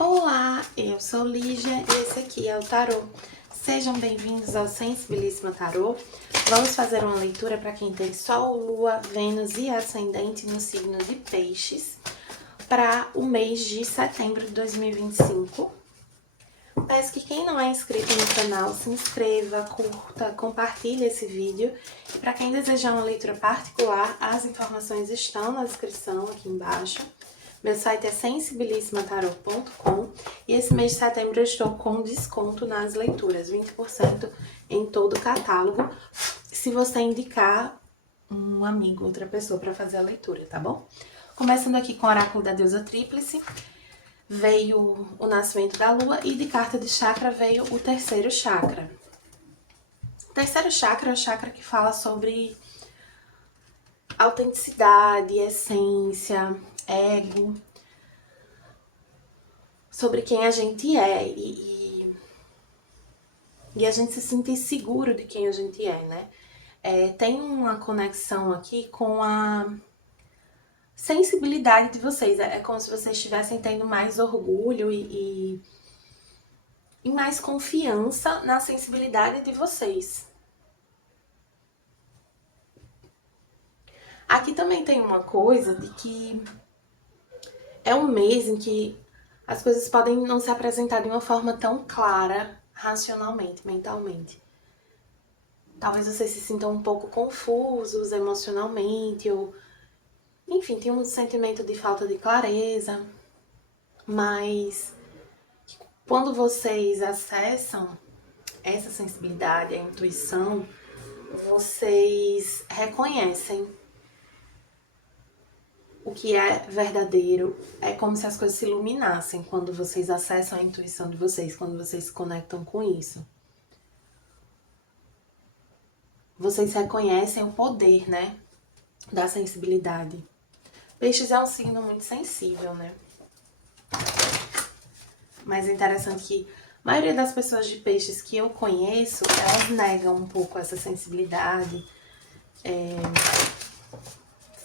Olá, eu sou Lígia e esse aqui é o Tarô. Sejam bem-vindos ao Sensibilíssima Tarô. Vamos fazer uma leitura para quem tem Sol, Lua, Vênus e Ascendente no signo de Peixes para o mês de setembro de 2025. Peço que quem não é inscrito no canal se inscreva, curta, compartilhe esse vídeo. E para quem desejar uma leitura particular, as informações estão na descrição aqui embaixo. Meu site é sensibilissimataroto.com e esse mês de setembro eu estou com desconto nas leituras, 20% em todo o catálogo, se você indicar um amigo, outra pessoa para fazer a leitura, tá bom? Começando aqui com o oráculo da deusa tríplice, veio o nascimento da lua e de carta de chakra veio o terceiro chakra. O terceiro chakra é o chakra que fala sobre autenticidade, essência, ego, sobre quem a gente é e a gente se sentir seguro de quem a gente é, né? Tem uma conexão aqui com a sensibilidade de vocês. É como se vocês estivessem tendo mais orgulho e mais confiança na sensibilidade de vocês. Aqui também tem uma coisa de que é um mês em que as coisas podem não se apresentar de uma forma tão clara, racionalmente, mentalmente. Talvez vocês se sintam um pouco confusos emocionalmente, ou enfim, tem um sentimento de falta de clareza, mas quando vocês acessam essa sensibilidade, a intuição, vocês reconhecem o que é verdadeiro. É como se as coisas se iluminassem quando vocês acessam a intuição de vocês, quando vocês se conectam com isso. Vocês reconhecem o poder, né, da sensibilidade. Peixes é um signo muito sensível, né? Mas é interessante que a maioria das pessoas de peixes que eu conheço, elas negam um pouco essa sensibilidade,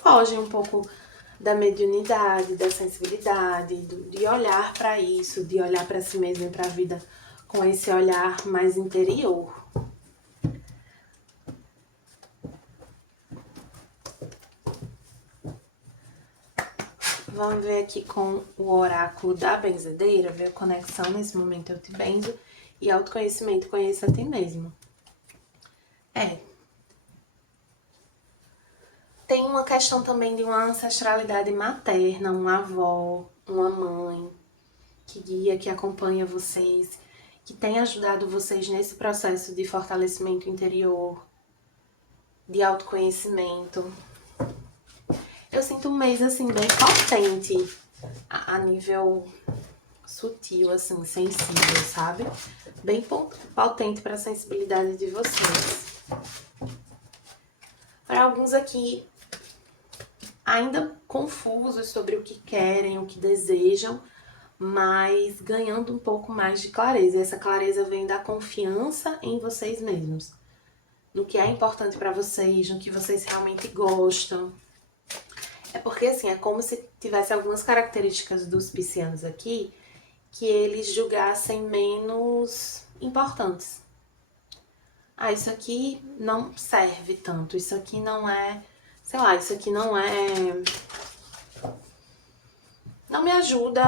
fogem um pouco da mediunidade, da sensibilidade, de olhar para isso, de olhar para si mesmo e para a vida com esse olhar mais interior. Vamos ver aqui com o oráculo da benzedeira, ver a conexão nesse momento eu te benzo e autoconhecimento, conheça a ti mesmo. Tem uma questão também de uma ancestralidade materna, uma avó, uma mãe que guia, que acompanha vocês, que tem ajudado vocês nesse processo de fortalecimento interior, de autoconhecimento. Eu sinto um mês, assim, bem potente, a nível sutil, assim, sensível, sabe? Bem potente para a sensibilidade de vocês. Para alguns aqui, ainda confusos sobre o que querem, o que desejam, mas ganhando um pouco mais de clareza. E essa clareza vem da confiança em vocês mesmos, no que é importante para vocês, no que vocês realmente gostam. É porque, assim, é como se tivesse algumas características dos piscianos aqui que eles julgassem menos importantes. Ah, isso aqui não serve tanto, isso aqui não é, sei lá, isso aqui não é... Não me ajuda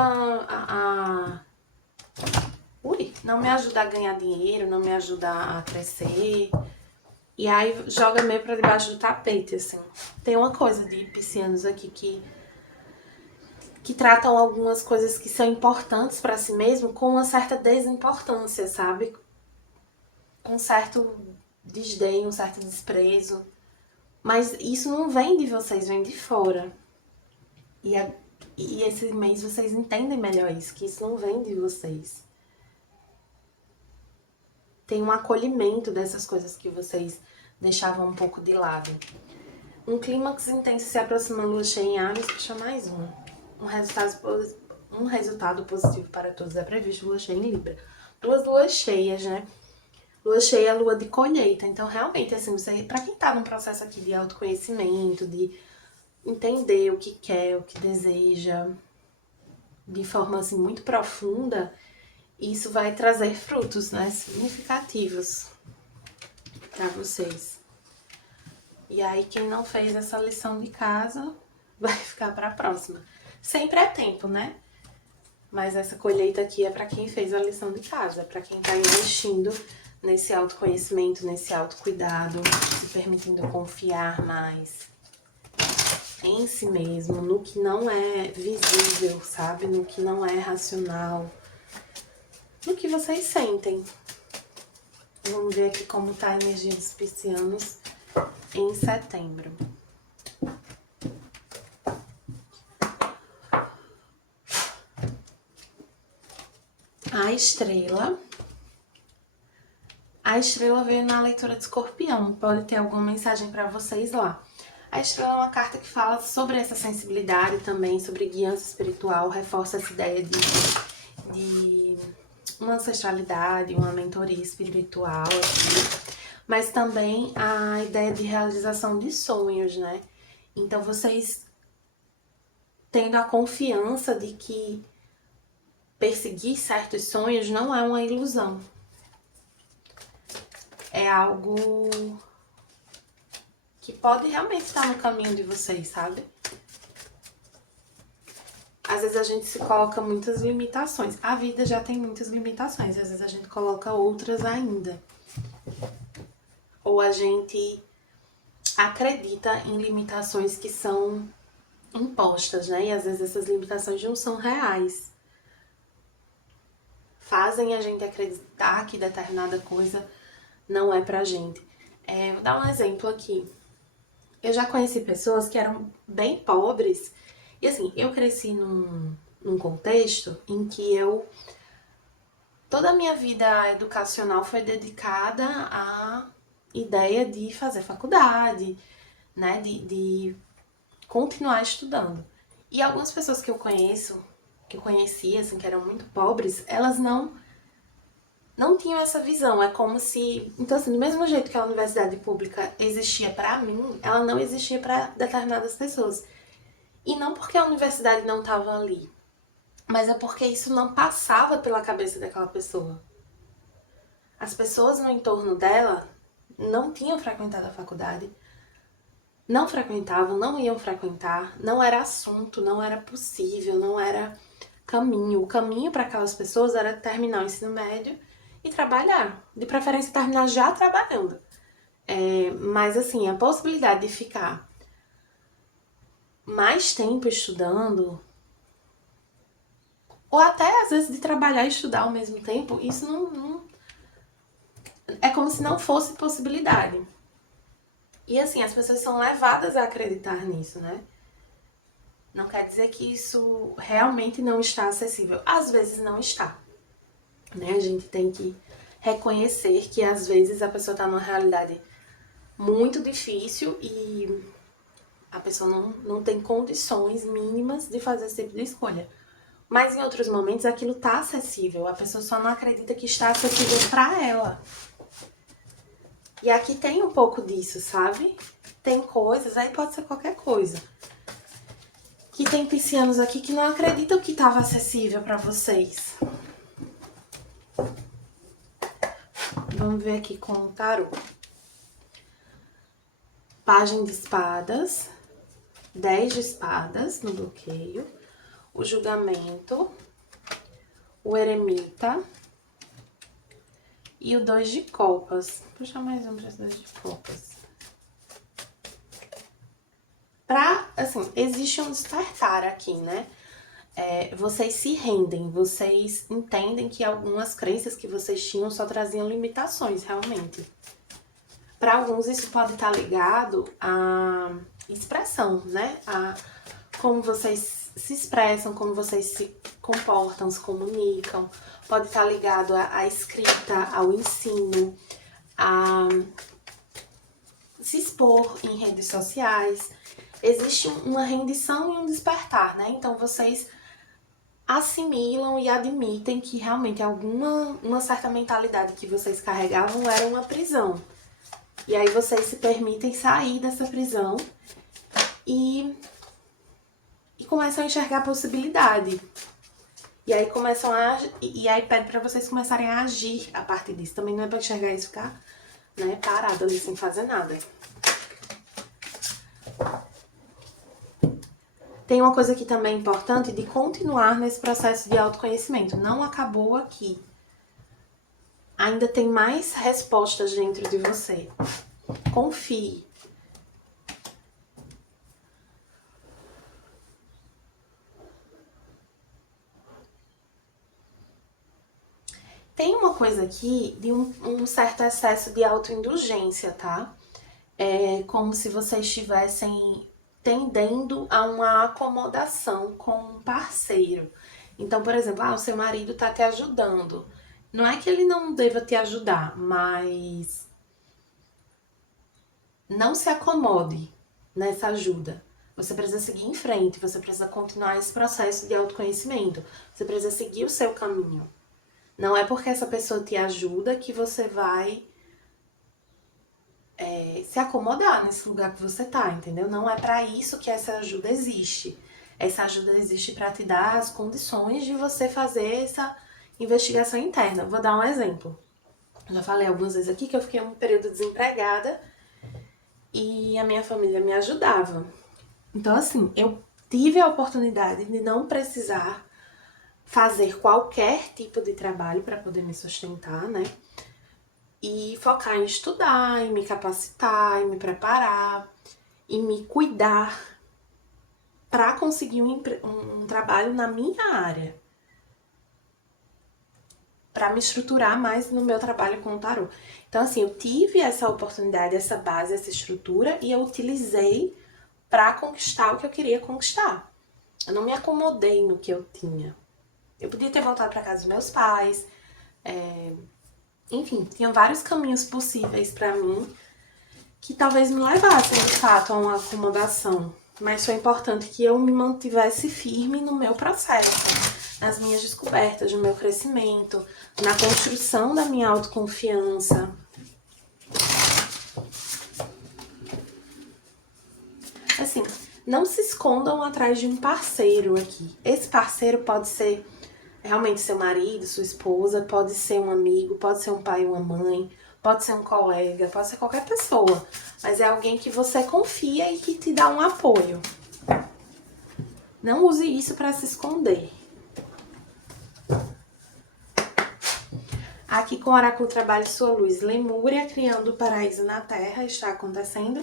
não me ajuda a ganhar dinheiro, não me ajuda a crescer. E aí joga meio pra debaixo do tapete, assim. Tem uma coisa de piscianos aqui que tratam algumas coisas que são importantes pra si mesmo com uma certa desimportância, sabe? Com um certo desdém, um certo desprezo. Mas isso não vem de vocês, vem de fora. E esse mês vocês entendem melhor isso, que isso não vem de vocês. Tem um acolhimento dessas coisas que vocês deixavam um pouco de lado. Um clímax intenso se aproxima, lua cheia em Áries, puxa mais um. Um resultado positivo para todos é previsto, lua cheia em Libra. Duas luas cheias, né? Lua cheia é lua de colheita, então realmente, assim, você, pra quem tá num processo aqui de autoconhecimento, de entender o que quer, o que deseja, de forma assim muito profunda, isso vai trazer frutos, né, significativos para vocês. E aí quem não fez essa lição de casa vai ficar para a próxima. Sempre é tempo, né? Mas essa colheita aqui é para quem fez a lição de casa, para quem tá investindo nesse autoconhecimento, nesse autocuidado, se permitindo confiar mais em si mesmo, no que não é visível, sabe? No que não é racional, no que vocês sentem. Vamos ver aqui como tá a energia dos piscianos em setembro. A estrela. A estrela veio na leitura de Escorpião, pode ter alguma mensagem para vocês lá. A estrela é uma carta que fala sobre essa sensibilidade também, sobre guiança espiritual, reforça essa ideia de uma ancestralidade, uma mentoria espiritual, assim, mas também a ideia de realização de sonhos, né? Então vocês tendo a confiança de que perseguir certos sonhos não é uma ilusão. É algo que pode realmente estar no caminho de vocês, sabe? Às vezes a gente se coloca muitas limitações. A vida já tem muitas limitações, às vezes a gente coloca outras ainda. Ou a gente acredita em limitações que são impostas, né? E às vezes essas limitações não são reais. Fazem a gente acreditar que determinada coisa não é pra gente. Vou dar um exemplo aqui. Eu já conheci pessoas que eram bem pobres. E assim, eu cresci num contexto em que toda a minha vida educacional foi dedicada à ideia de fazer faculdade, né? De continuar estudando. E algumas pessoas que eu conhecia, assim, que eram muito pobres, elas não tinham essa visão. É como se... Então, assim, do mesmo jeito que a universidade pública existia pra mim, ela não existia pra determinadas pessoas. E não porque a universidade não estava ali, mas é porque isso não passava pela cabeça daquela pessoa. As pessoas no entorno dela não tinham frequentado a faculdade, não frequentavam, não iam frequentar, não era assunto, não era possível, não era caminho. O caminho para aquelas pessoas era terminar o ensino médio e trabalhar, de preferência terminar já trabalhando. Mas assim, a possibilidade de ficar mais tempo estudando, ou até às vezes de trabalhar e estudar ao mesmo tempo, isso não é como se não fosse possibilidade. E assim, as pessoas são levadas a acreditar nisso, né? Não quer dizer que isso realmente não está acessível. Às vezes não está, né? A gente tem que reconhecer que às vezes a pessoa está numa realidade muito difícil e a pessoa não tem condições mínimas de fazer esse tipo de escolha. Mas em outros momentos aquilo tá acessível, a pessoa só não acredita que está acessível pra ela. E aqui tem um pouco disso, sabe? Tem coisas, aí pode ser qualquer coisa. Que tem piscianos aqui que não acreditam que estava acessível pra vocês. Vamos ver aqui com o tarô. Pagem de espadas, 10 de espadas no bloqueio, o julgamento, o eremita e o 2 de copas. Puxa mais um para os 2 de copas. Assim, existe um despertar aqui, né? Vocês se rendem, vocês entendem que algumas crenças que vocês tinham só traziam limitações, realmente. Para alguns isso pode estar ligado à expressão, né? A como vocês se expressam, como vocês se comportam, se comunicam. Pode estar ligado à escrita, ao ensino, a se expor em redes sociais. Existe uma rendição e um despertar, né? Então vocês assimilam e admitem que realmente uma certa mentalidade que vocês carregavam era uma prisão. E aí vocês se permitem sair dessa prisão e começam a enxergar a possibilidade. E aí começam e aí pede pra vocês começarem a agir a partir disso. Também não é pra enxergar isso e ficar, né, parado ali sem fazer nada. Tem uma coisa aqui também importante de continuar nesse processo de autoconhecimento. Não acabou aqui. Ainda tem mais respostas dentro de você. Confie. Tem uma coisa aqui de um certo excesso de autoindulgência, tá? É como se vocês estivessem tendendo a uma acomodação com um parceiro. Então, por exemplo, o seu marido tá te ajudando. Não é que ele não deva te ajudar, mas não se acomode nessa ajuda. Você precisa seguir em frente, você precisa continuar esse processo de autoconhecimento. Você precisa seguir o seu caminho. Não é porque essa pessoa te ajuda que você vai se acomodar nesse lugar que você tá, entendeu? Não é para isso que essa ajuda existe. Essa ajuda existe para te dar as condições de você fazer essa investigação interna. Vou dar um exemplo. Já falei algumas vezes aqui que eu fiquei um período desempregada e a minha família me ajudava. Então, assim, eu tive a oportunidade de não precisar fazer qualquer tipo de trabalho para poder me sustentar, né? E focar em estudar, em me capacitar, em me preparar, em me cuidar para conseguir um trabalho na minha área. Para me estruturar mais no meu trabalho com o tarô. Então, assim, eu tive essa oportunidade, essa base, essa estrutura e eu utilizei para conquistar o que eu queria conquistar. Eu não me acomodei no que eu tinha. Eu podia ter voltado para casa dos meus pais. Enfim, tinha vários caminhos possíveis para mim que talvez me levassem, de fato, a uma acomodação. Mas foi importante que eu me mantivesse firme no meu processo, nas minhas descobertas, no meu crescimento, na construção da minha autoconfiança. Assim, não se escondam atrás de um parceiro aqui. Esse parceiro pode ser realmente seu marido, sua esposa, pode ser um amigo, pode ser um pai, uma mãe, pode ser um colega, pode ser qualquer pessoa. Mas é alguém que você confia e que te dá um apoio. Não use isso para se esconder. Aqui com o Oráculo Trabalhe Sua Luz, Lemúria, criando o paraíso na Terra, está acontecendo.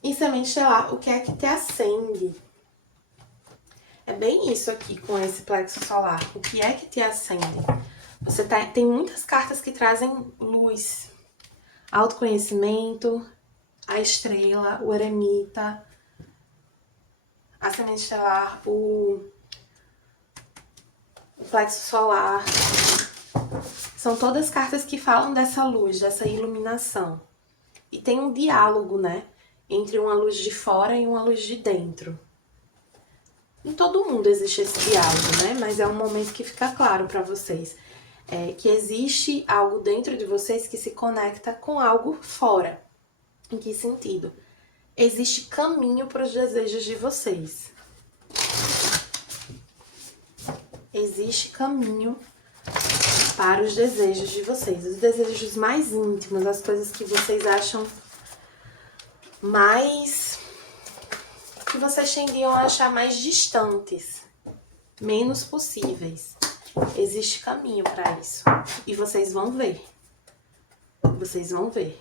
E semente estelar, o que é que te acende? É bem isso aqui com esse plexo solar. O que é que te acende? Tem muitas cartas que trazem luz, autoconhecimento, a estrela, o eremita, a semente estelar, o plexo solar. São todas cartas que falam dessa luz, dessa iluminação. E tem um diálogo, né? Entre uma luz de fora e uma luz de dentro. Em todo mundo existe esse diálogo, né? Mas é um momento que fica claro para vocês. Que existe algo dentro de vocês que se conecta com algo fora. Em que sentido? Existe caminho para os desejos de vocês. Existe caminho para os desejos de vocês. Os desejos mais íntimos, as coisas que vocês acham mais... que vocês tendiam a achar mais distantes, menos possíveis. Existe caminho para isso. E vocês vão ver. Vocês vão ver.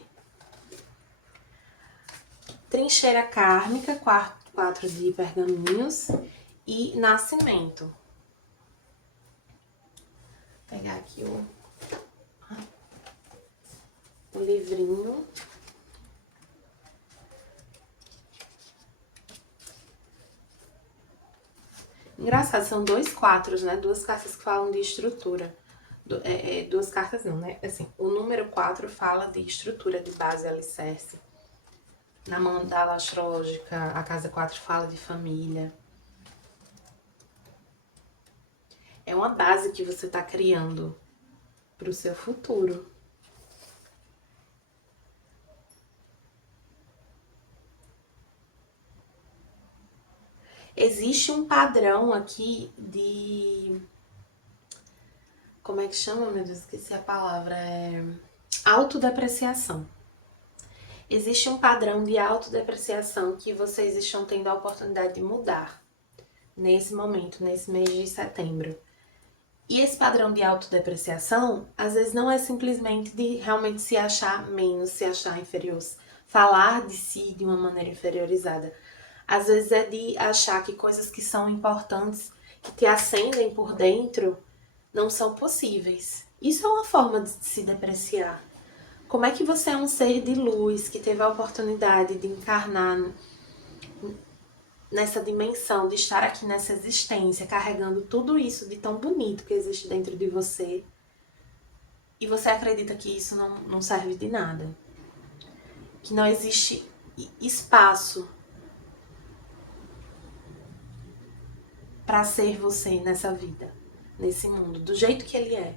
Trincheira kármica, 4 de pergaminhos e nascimento. Vou pegar aqui o livrinho. Engraçado, são 2 quatros, né? 2 cartas que falam de estrutura. 2 cartas não, né? Assim, o número 4 fala de estrutura, de base, alicerce. Na mandala astrológica, a casa 4 fala de família. É uma base que você tá criando pro seu futuro. existe um padrão aqui de... Como é que chama, meu Deus? Esqueci a palavra. Autodepreciação. Existe um padrão de autodepreciação que vocês estão tendo a oportunidade de mudar nesse momento, nesse mês de setembro. E esse padrão de autodepreciação, às vezes não é simplesmente de realmente se achar menos, se achar inferior, falar de si de uma maneira inferiorizada. Às vezes é de achar que coisas que são importantes, que te acendem por dentro, não são possíveis. Isso é uma forma de se depreciar. Como é que você é um ser de luz que teve a oportunidade de encarnar nessa dimensão, de estar aqui nessa existência, carregando tudo isso de tão bonito que existe dentro de você, e você acredita que isso não serve de nada? Que não existe espaço para ser você nessa vida, nesse mundo, do jeito que ele é.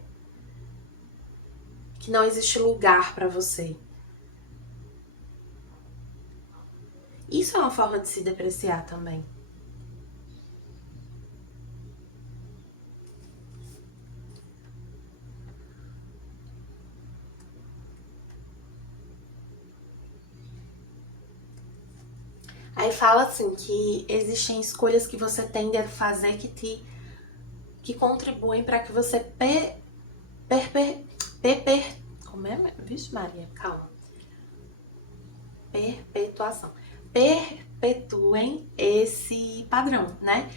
Que não existe lugar para você. Isso é uma forma de se depreciar também. Aí fala assim que existem escolhas que você tende a fazer que contribuem para que você como é? Vixe Maria, calma. Perpetuação. Perpetuem esse padrão, né?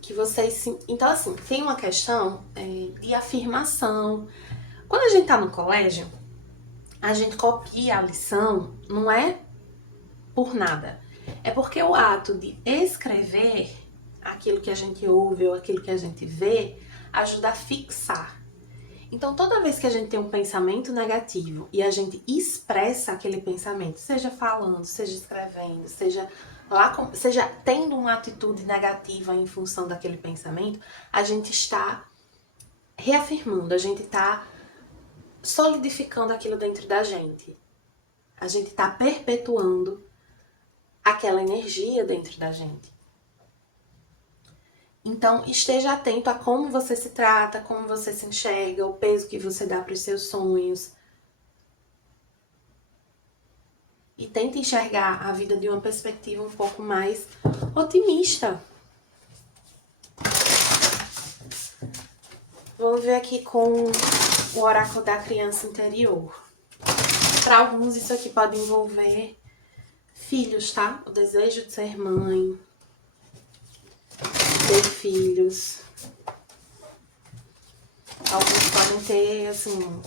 Que vocês se... Então, assim, tem uma questão de afirmação. Quando a gente tá no colégio, a gente copia a lição, não é por nada. É porque o ato de escrever aquilo que a gente ouve ou aquilo que a gente vê ajuda a fixar. Então, toda vez que a gente tem um pensamento negativo e a gente expressa aquele pensamento, seja falando, seja escrevendo, seja tendo uma atitude negativa em função daquele pensamento, a gente está reafirmando, a gente está solidificando aquilo dentro da gente. A gente está perpetuando aquela energia dentro da gente. Então, esteja atento a como você se trata, como você se enxerga, o peso que você dá para os seus sonhos. E tente enxergar a vida de uma perspectiva um pouco mais otimista. Vamos ver aqui com o oráculo da criança interior. Para alguns isso aqui pode envolver filhos, tá? O desejo de ser mãe, ter filhos. Alguns podem ter, assim,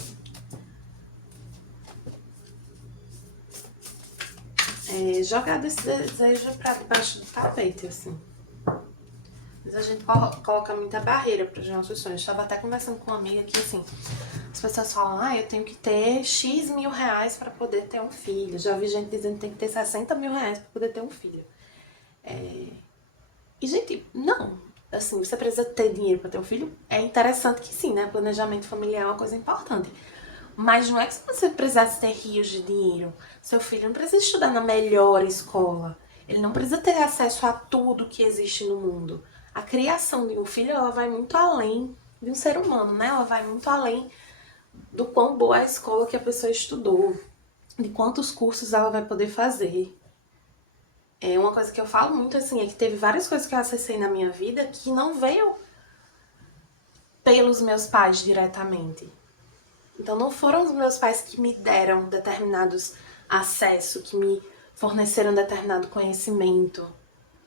jogado esse desejo pra debaixo do tapete, assim. Mas a gente coloca muita barreira para os nossos sonhos. Eu estava até conversando com uma amiga que, assim, as pessoas falam, eu tenho que ter X mil reais para poder ter um filho. Já vi gente dizendo que tem que ter 60 mil reais para poder ter um filho. E, gente, não. Assim, você precisa ter dinheiro para ter um filho? É interessante que sim, né? Planejamento familiar é uma coisa importante. Mas não é que se você precisasse ter rios de dinheiro. Seu filho não precisa estudar na melhor escola. Ele não precisa ter acesso a tudo que existe no mundo. A criação de um filho, ela vai muito além de um ser humano, né? Ela vai muito além do quão boa é a escola que a pessoa estudou, de quantos cursos ela vai poder fazer. Uma coisa que eu falo muito, assim, é que teve várias coisas que eu acessei na minha vida que não veio pelos meus pais diretamente. Então não foram os meus pais que me deram determinados acessos, que me forneceram determinado conhecimento,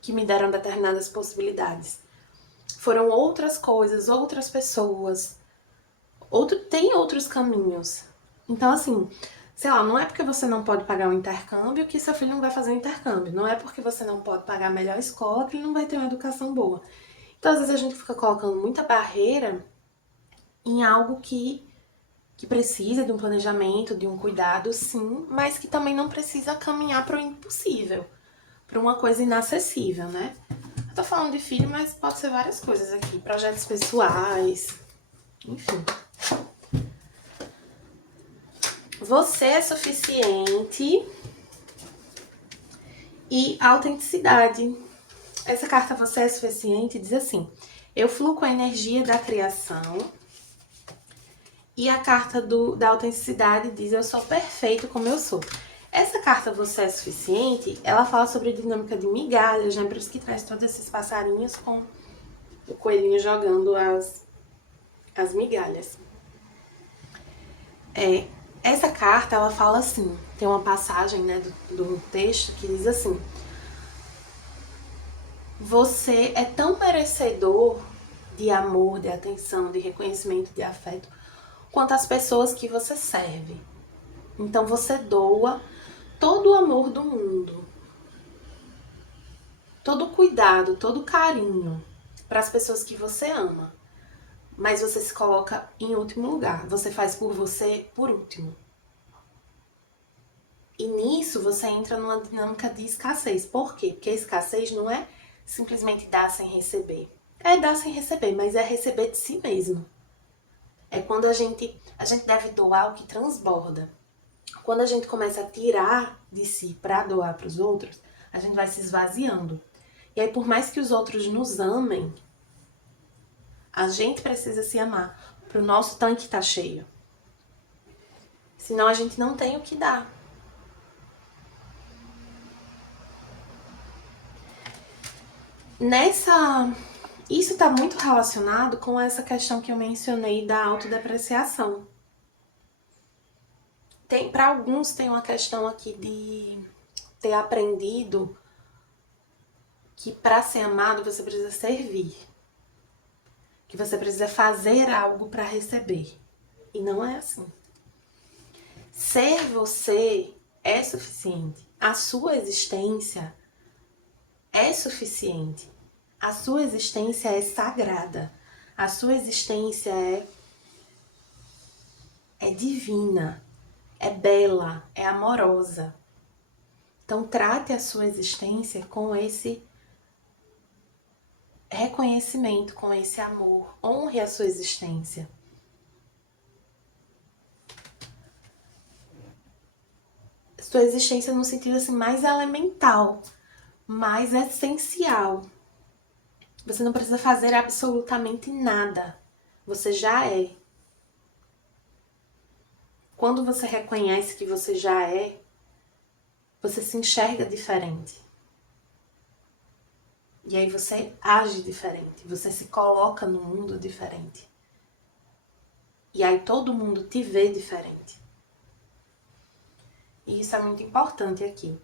que me deram determinadas possibilidades. Foram outras coisas, outras pessoas, tem outros caminhos. Então, assim, sei lá, não é porque você não pode pagar um intercâmbio que seu filho não vai fazer um intercâmbio. Não é porque você não pode pagar a melhor escola que ele não vai ter uma educação boa. Então, às vezes a gente fica colocando muita barreira em algo que precisa de um planejamento, de um cuidado, sim, mas que também não precisa caminhar para o impossível, para uma coisa inacessível, né? Eu tô falando de filho, mas pode ser várias coisas aqui, projetos pessoais, enfim. Você é suficiente e autenticidade. essa carta Você é Suficiente diz assim: eu fluo com a energia da criação. E a carta da autenticidade diz: eu sou perfeito como eu sou. Essa carta Você é Suficiente, ela fala sobre a dinâmica de migalhas, né? Por isso que traz todos esses passarinhos com o coelhinho jogando as migalhas. Essa carta, ela fala assim, tem uma passagem, né, do texto que diz assim: você é tão merecedor de amor, de atenção, de reconhecimento, de afeto, quanto as pessoas que você serve. Então você doa todo o amor do mundo, todo o cuidado, todo o carinho para as pessoas que você ama. Mas você se coloca em último lugar. Você faz por você por último. E nisso você entra numa dinâmica de escassez. Por quê? Porque a escassez não é simplesmente dar sem receber. É dar sem receber, mas é receber de si mesmo. É quando a gente deve doar o que transborda. Quando a gente começa a tirar de si para doar para os outros, a gente vai se esvaziando. E aí, por mais que os outros nos amem, a gente precisa se amar para o nosso tanque estar cheio. Senão a gente não tem o que dar. Isso está muito relacionado com essa questão que eu mencionei da autodepreciação. Para alguns tem uma questão aqui de ter aprendido que para ser amado você precisa servir. Que você precisa fazer algo para receber. E não é assim. Ser você é suficiente. A sua existência é suficiente. A sua existência é sagrada. A sua existência é divina, é bela, é amorosa. Então trate a sua existência com esse reconhecimento, com esse amor. Honre a sua existência. Sua existência no sentido assim mais elemental, mais essencial. Você não precisa fazer absolutamente nada. Você já é. Quando você reconhece que você já é, você se enxerga diferente. E aí você age diferente. Você se coloca no mundo diferente. E aí todo mundo te vê diferente. E isso é muito importante aqui.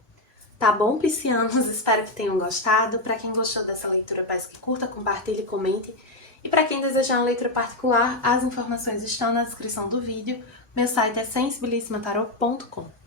Tá bom, piscianos? Espero que tenham gostado. Para quem gostou dessa leitura, peço que curta, compartilhe e comente. E para quem desejar uma leitura particular, as informações estão na descrição do vídeo. Meu site é sensibilissimataroto.com.